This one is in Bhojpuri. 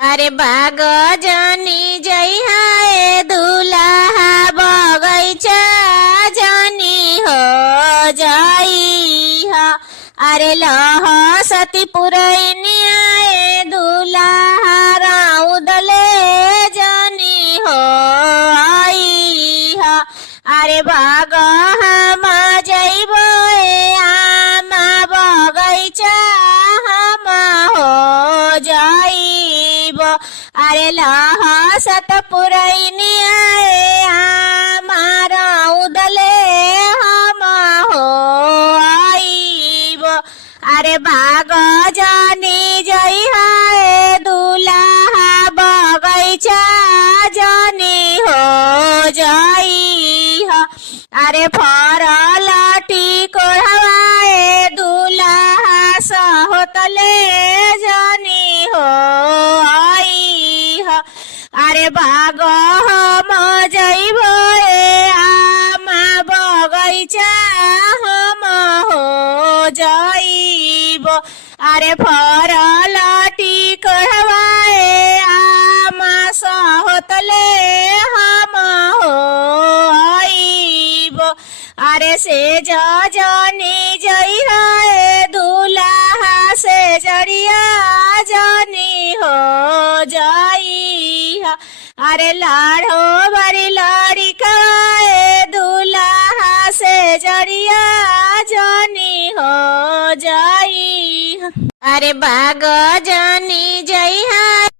अरे बाग जानी जइहा ए दुल्हा बगैचा जानी हो जाइहा। अरे लह सती पुरैनिया ए दुल्हा राउदले जानी हो आइहा। अरे बाग हम जइबो ए आमा बगैचा हम हो जाइबो। अरे लह सत पुरैनिया ए आमा राउदले हम हो आइबो। अरे बाग जानी जइहा ए दुल्हा बगैचा जानी हो जाइहा। अरे फरल टिकोढ़वा ए दुल्हा सहोतले जानी हो आइहा। अरे बाग हम जइबो ए आमा बगैचा हम हो जाइबो। अरे फरल टिकोढ़वा ए आमा सहोतले हम हो आइबो। अरे से जानी जइहा ए दुल्हा से जड़िया जानी हो जाइहा। अरे लाड़ो बड़ी लड़िका ए दुल्हा से जड़िया जानी हो जाइहा। अरे बाग जानी जइहा